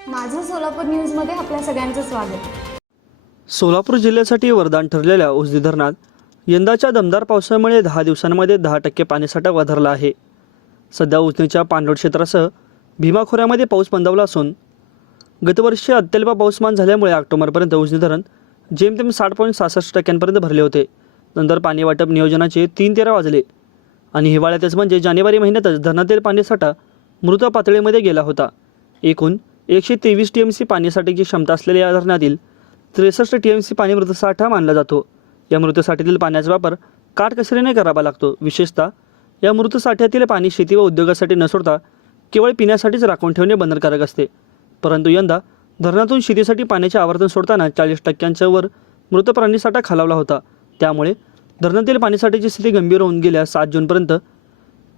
सोलापूर न्यूजमध्ये आपल्या सगळ्यांचं स्वागत. सोलापूर जिल्ह्यासाठी वरदान ठरलेल्या उजनी धरणात यंदाच्या दमदार पावसामुळे दहा दिवसांमध्ये दहा टक्के पाणीसाठा वधारला आहे. सध्या उजनीच्या पाणलोट क्षेत्रासह भीमा खोऱ्यामध्ये पाऊस मंदावला असून गतवर्षी अत्यल्प पाऊसमान झाल्यामुळे ऑक्टोबरपर्यंत उजनी धरण जेमतेम साठ पॉईंट सहासष्ट टक्क्यांपर्यंत भरले होते. नंतर पाणी वाटप नियोजनाचे तीन तेरा वाजले आणि हिवाळ्यातच म्हणजे जानेवारी महिन्यातच धरणातील पाणीसाठा मृत पातळीमध्ये गेला होता. एकूण एकशे तेवीस टी एम सी पाणीसाठीची क्षमता असलेल्या या धरणातील त्रेसष्ट टी एम सी पाणी मृतसाठा मानला जातो. या मृतसाठ्यातील पाण्याचा वापर काटकसरीने करावा लागतो. विशेषतः या मृतसाठ्यातील पाणी शेती व उद्योगासाठी न सोडता केवळ पिण्यासाठीच राखून ठेवणे बंधनकारक असते. परंतु यंदा धरणातून शेतीसाठी पाण्याचे आवर्तन सोडताना चाळीस टक्क्यांच्या वर मृत प्राणीसाठा खालावला होता. त्यामुळे धरणातील पाणीसाठ्याची स्थिती गंभीर होऊन गेल्या सात जूनपर्यंत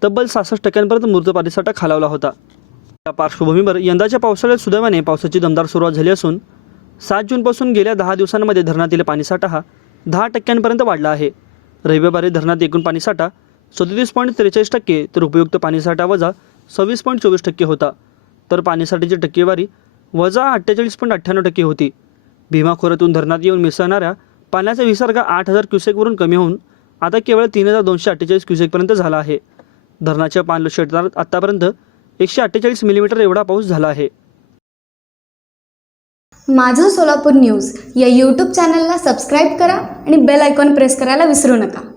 तब्बल सहासष्ट टक्क्यांपर्यंत मृत पाणीसाठा खालावला होता. या पार्श्वभूमीवर यंदाच्या पावसाळ्यात सुदैवाने पावसाची दमदार सुरुवात झाली असून सात जूनपासून गेल्या दहा दिवसांमध्ये धरणातील पाणीसाठा हा दहा टक्क्यांपर्यंत वाढला आहे. रविवारी धरणात एकूण पाणीसाठा सदतीस पॉईंट त्रेचाळीस टक्के तर उपयुक्त पाणीसाठा वजा सव्वीस पॉईंट चोवीस टक्के होता. तर पाणीसाठीची टक्केवारी वजा अठ्ठेचाळीस पॉईंट अठ्ठ्याण्णव टक्के होती. भीमा खोऱ्यातून धरणात येऊन मिसळणाऱ्या पाण्याचा विसर्ग आठ हजार क्युसेकवरून कमी होऊन आता केवळ तीन हजार दोनशे अठ्ठेचाळीस क्युसेकपर्यंत झाला आहे. धरणाच्या पाणलोट क्षेत्रात आत्तापर्यंत एकशे अठ्ठेचाळीस मिलीमीटर एवढा पाऊस झाला आहे. माझं सोलापूर न्यूज या यूट्यूब चॅनलला सबस्क्राईब करा आणि बेल आयकॉन प्रेस करायला विसरू नका.